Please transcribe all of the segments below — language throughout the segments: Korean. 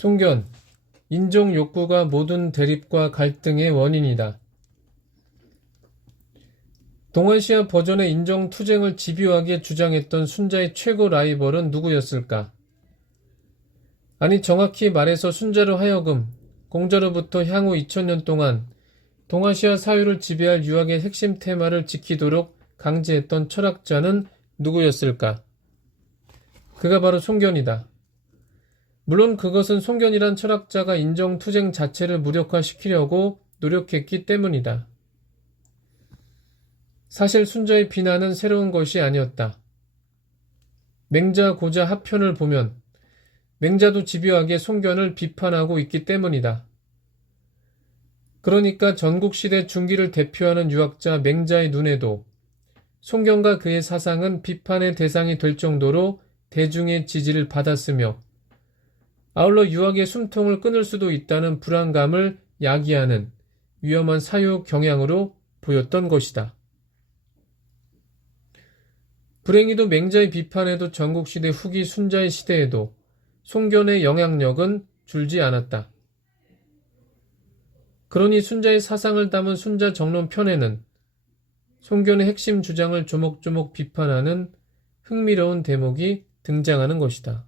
송견, 인종 욕구가 모든 대립과 갈등의 원인이다. 동아시아 버전의 인종 투쟁을 집요하게 주장했던 순자의 최고 라이벌은 누구였을까? 아니 정확히 말해서 순자로 하여금 공자로부터 향후 2000년 동안 동아시아 사회를 지배할 유학의 핵심 테마를 지키도록 강제했던 철학자는 누구였을까? 그가 바로 송견이다. 물론 그것은 송견이란 철학자가 인종투쟁 자체를 무력화시키려고 노력했기 때문이다. 사실 순자의 비난은 새로운 것이 아니었다. 맹자 고자 합편을 보면 맹자도 집요하게 송견을 비판하고 있기 때문이다. 그러니까 전국시대 중기를 대표하는 유학자 맹자의 눈에도 송견과 그의 사상은 비판의 대상이 될 정도로 대중의 지지를 받았으며 아울러 유학의 숨통을 끊을 수도 있다는 불안감을 야기하는 위험한 사유 경향으로 보였던 것이다. 불행히도 맹자의 비판에도 전국시대 후기 순자의 시대에도 송견의 영향력은 줄지 않았다. 그러니 순자의 사상을 담은 순자 정론편에는 송견의 핵심 주장을 조목조목 비판하는 흥미로운 대목이 등장하는 것이다.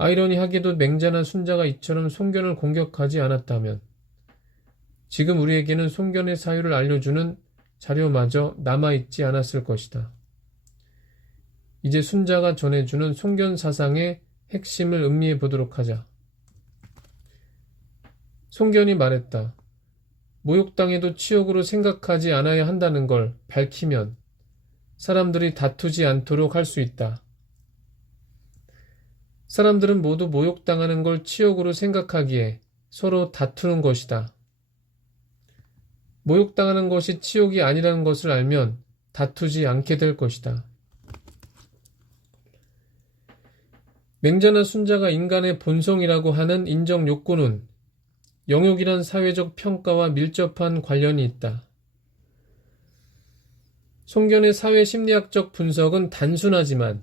아이러니하게도 맹자나 순자가 이처럼 송견을 공격하지 않았다면 지금 우리에게는 송견의 사유를 알려주는 자료마저 남아있지 않았을 것이다. 이제 순자가 전해주는 송견 사상의 핵심을 음미해 보도록 하자. 송견이 말했다. 모욕당해도 치욕으로 생각하지 않아야 한다는 걸 밝히면 사람들이 다투지 않도록 할 수 있다. 사람들은 모두 모욕당하는 걸 치욕으로 생각하기에 서로 다투는 것이다. 모욕당하는 것이 치욕이 아니라는 것을 알면 다투지 않게 될 것이다. 맹자나 순자가 인간의 본성이라고 하는 인정 욕구는 영욕이란 사회적 평가와 밀접한 관련이 있다. 송견의 사회 심리학적 분석은 단순하지만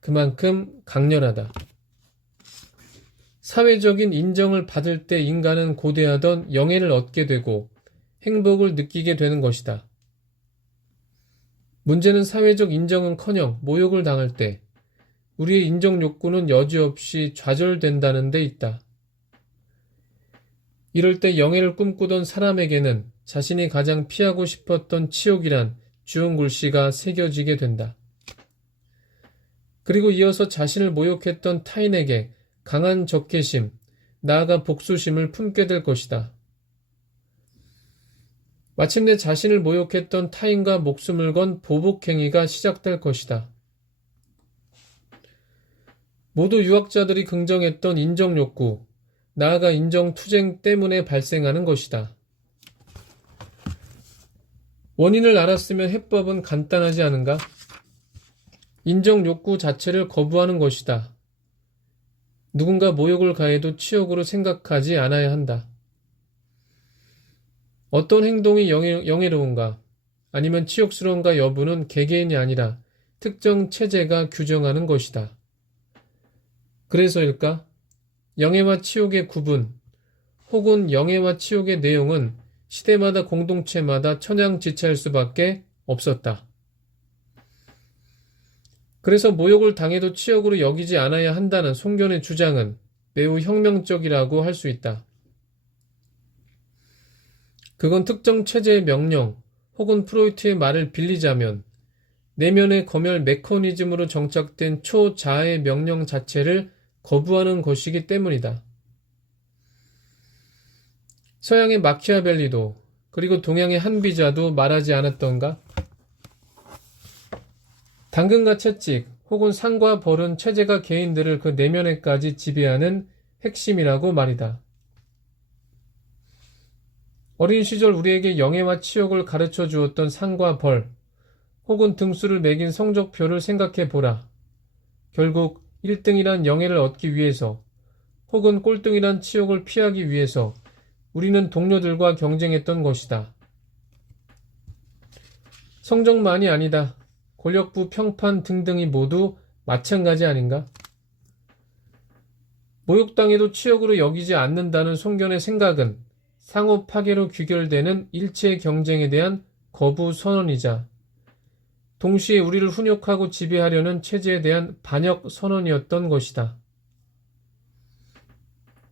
그만큼 강렬하다. 사회적인 인정을 받을 때 인간은 고대하던 영예를 얻게 되고 행복을 느끼게 되는 것이다. 문제는 사회적 인정은커녕 모욕을 당할 때 우리의 인정 욕구는 여지없이 좌절된다는 데 있다. 이럴 때 영예를 꿈꾸던 사람에게는 자신이 가장 피하고 싶었던 치욕이란 주홍 글씨가 새겨지게 된다. 그리고 이어서 자신을 모욕했던 타인에게 강한 적개심, 나아가 복수심을 품게 될 것이다. 마침내 자신을 모욕했던 타인과 목숨을 건 보복행위가 시작될 것이다. 모두 유학자들이 긍정했던 인정욕구, 나아가 인정투쟁 때문에 발생하는 것이다. 원인을 알았으면 해법은 간단하지 않은가? 인정욕구 자체를 거부하는 것이다. 누군가 모욕을 가해도 치욕으로 생각하지 않아야 한다. 어떤 행동이 영예로운가 아니면 치욕스러운가 여부는 개개인이 아니라 특정 체제가 규정하는 것이다. 그래서일까? 영예와 치욕의 구분 혹은 영예와 치욕의 내용은 시대마다 공동체마다 천양지차일 수밖에 없었다. 그래서 모욕을 당해도 치욕으로 여기지 않아야 한다는 송견의 주장은 매우 혁명적이라고 할 수 있다. 그건 특정 체제의 명령 혹은 프로이트의 말을 빌리자면 내면의 검열 메커니즘으로 정착된 초자아의 명령 자체를 거부하는 것이기 때문이다. 서양의 마키아벨리도 그리고 동양의 한비자도 말하지 않았던가? 당근과 채찍 혹은 상과 벌은 체제가 개인들을 그 내면에까지 지배하는 핵심이라고 말이다. 어린 시절 우리에게 영예와 치욕을 가르쳐 주었던 상과 벌 혹은 등수를 매긴 성적표를 생각해 보라. 결국 1등이란 영예를 얻기 위해서 혹은 꼴등이란 치욕을 피하기 위해서 우리는 동료들과 경쟁했던 것이다. 성적만이 아니다. 권력부 평판 등등이 모두 마찬가지 아닌가? 모욕당해도 치욕으로 여기지 않는다는 송견의 생각은 상호 파괴로 귀결되는 일체 경쟁에 대한 거부 선언이자 동시에 우리를 훈육하고 지배하려는 체제에 대한 반역 선언이었던 것이다.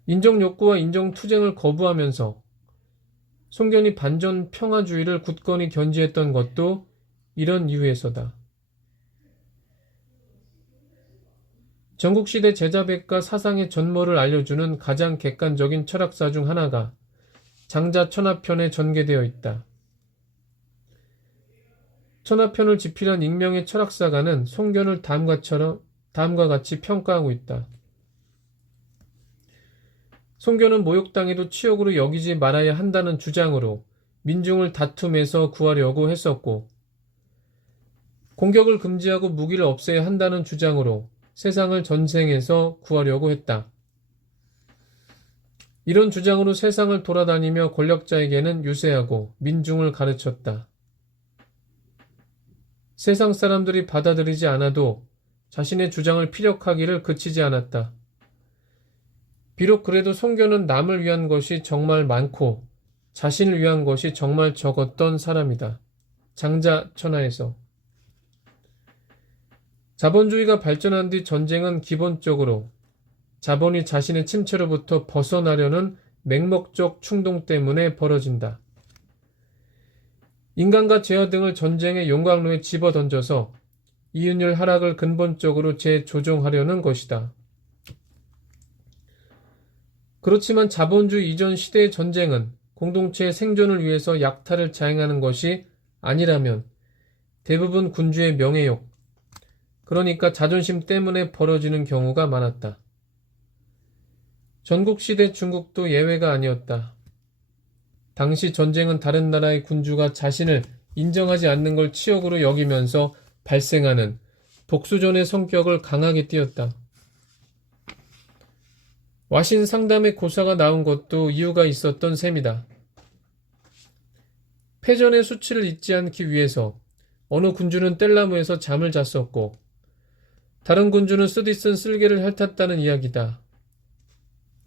인정욕구와 인정투쟁을 거부하면서 송견이 반전 평화주의를 굳건히 견지했던 것도 이런 이유에서다. 전국시대 제자백과 사상의 전모를 알려주는 가장 객관적인 철학사 중 하나가 장자천하편에 전개되어 있다. 천하편을 집필한 익명의 철학사가는 송견을 다음과 같이 평가하고 있다. 송견은 모욕당해도 치욕으로 여기지 말아야 한다는 주장으로 민중을 다툼에서 구하려고 했었고, 공격을 금지하고 무기를 없애야 한다는 주장으로 세상을 전생에서 구하려고 했다. 이런 주장으로 세상을 돌아다니며 권력자에게는 유세하고 민중을 가르쳤다. 세상 사람들이 받아들이지 않아도 자신의 주장을 피력하기를 그치지 않았다. 비록 그래도 송견은 남을 위한 것이 정말 많고 자신을 위한 것이 정말 적었던 사람이다. 장자천하에서. 자본주의가 발전한 뒤 전쟁은 기본적으로 자본이 자신의 침체로부터 벗어나려는 맹목적 충동 때문에 벌어진다. 인간과 죄와 등을 전쟁의 용광로에 집어던져서 이윤율 하락을 근본적으로 재조정하려는 것이다. 그렇지만 자본주의 이전 시대의 전쟁은 공동체의 생존을 위해서 약탈을 자행하는 것이 아니라면 대부분 군주의 명예욕, 그러니까 자존심 때문에 벌어지는 경우가 많았다. 전국시대 중국도 예외가 아니었다. 당시 전쟁은 다른 나라의 군주가 자신을 인정하지 않는 걸 치욕으로 여기면서 발생하는 복수전의 성격을 강하게 띄었다. 와신 상담의 고사가 나온 것도 이유가 있었던 셈이다. 패전의 수치를 잊지 않기 위해서 어느 군주는 뗄나무에서 잠을 잤었고 다른 군주는 쓰디쓴 쓸개를 핥았다는 이야기다.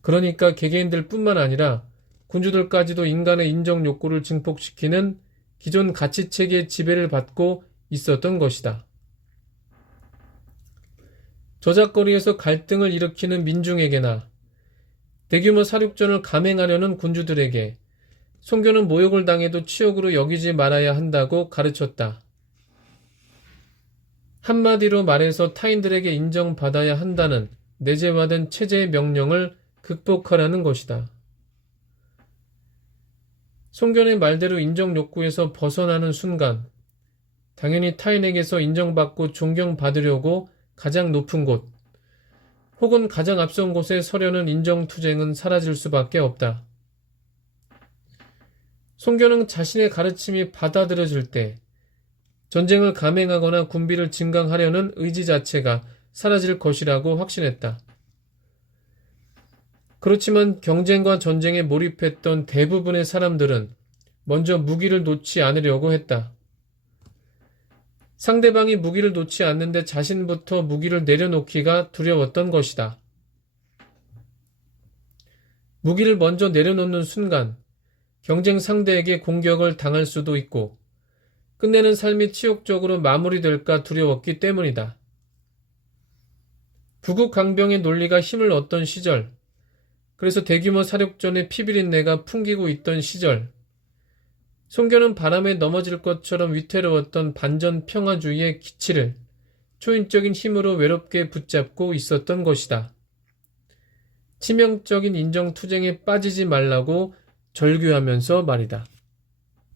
그러니까 개개인들 뿐만 아니라 군주들까지도 인간의 인정 욕구를 증폭시키는 기존 가치체계의 지배를 받고 있었던 것이다. 저작거리에서 갈등을 일으키는 민중에게나 대규모 사륙전을 감행하려는 군주들에게 송견은 모욕을 당해도 치욕으로 여기지 말아야 한다고 가르쳤다. 한마디로 말해서 타인들에게 인정받아야 한다는 내재화된 체제의 명령을 극복하라는 것이다. 송견의 말대로 인정욕구에서 벗어나는 순간 당연히 타인에게서 인정받고 존경받으려고 가장 높은 곳 혹은 가장 앞선 곳에 서려는 인정투쟁은 사라질 수밖에 없다. 송견은 자신의 가르침이 받아들여질 때 전쟁을 감행하거나 군비를 증강하려는 의지 자체가 사라질 것이라고 확신했다. 그렇지만 경쟁과 전쟁에 몰입했던 대부분의 사람들은 먼저 무기를 놓지 않으려고 했다. 상대방이 무기를 놓지 않는데 자신부터 무기를 내려놓기가 두려웠던 것이다. 무기를 먼저 내려놓는 순간 경쟁 상대에게 공격을 당할 수도 있고 끝내는 삶이 치욕적으로 마무리될까 두려웠기 때문이다. 부국 강병의 논리가 힘을 얻던 시절, 그래서 대규모 사륙전에 피비린내가 풍기고 있던 시절, 송견은 바람에 넘어질 것처럼 위태로웠던 반전 평화주의의 기치를 초인적인 힘으로 외롭게 붙잡고 있었던 것이다. 치명적인 인정투쟁에 빠지지 말라고 절규하면서 말이다.